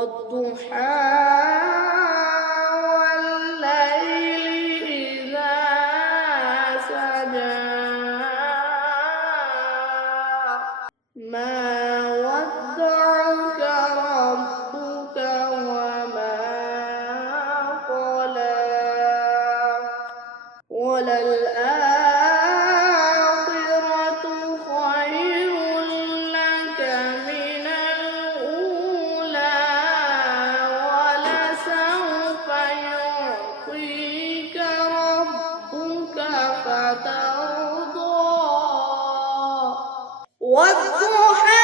والضحى والليل إذا سجى ما ودعك ربك وما قلى وللآخرة خير لك من الأولى ولسوف يعطيك ربك فترضى والضحى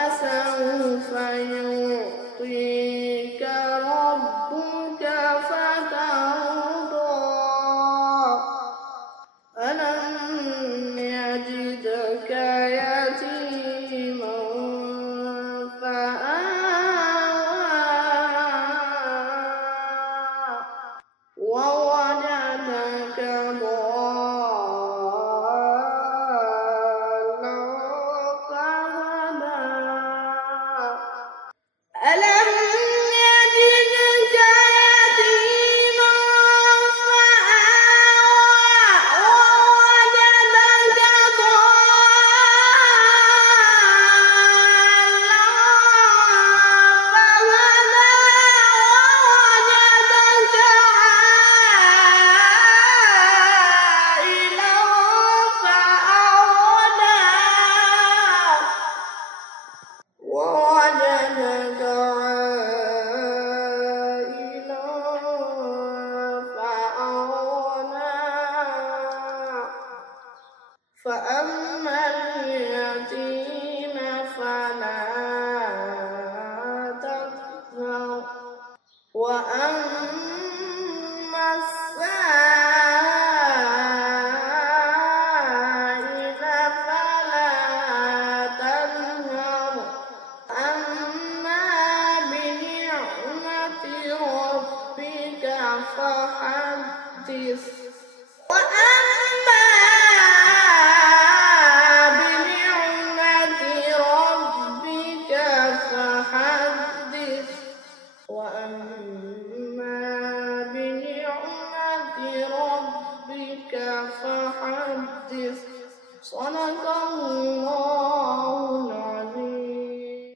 سوف يعطيك ربك فترضى ألم يجدك يتيما فآوى ووجدك ألم يجدك يتيما فآوى ووجدك ضالا فهدى ووجدك عائلا فأغنى ووجدك عائلا فأغنى فأما اليتيم فلا تقهر وأما السائل فلا تنهر أما بنعمة ربك فحدث وأما بنعمة ربك فحدث وأما بنعمة ربك فحدث صدق الله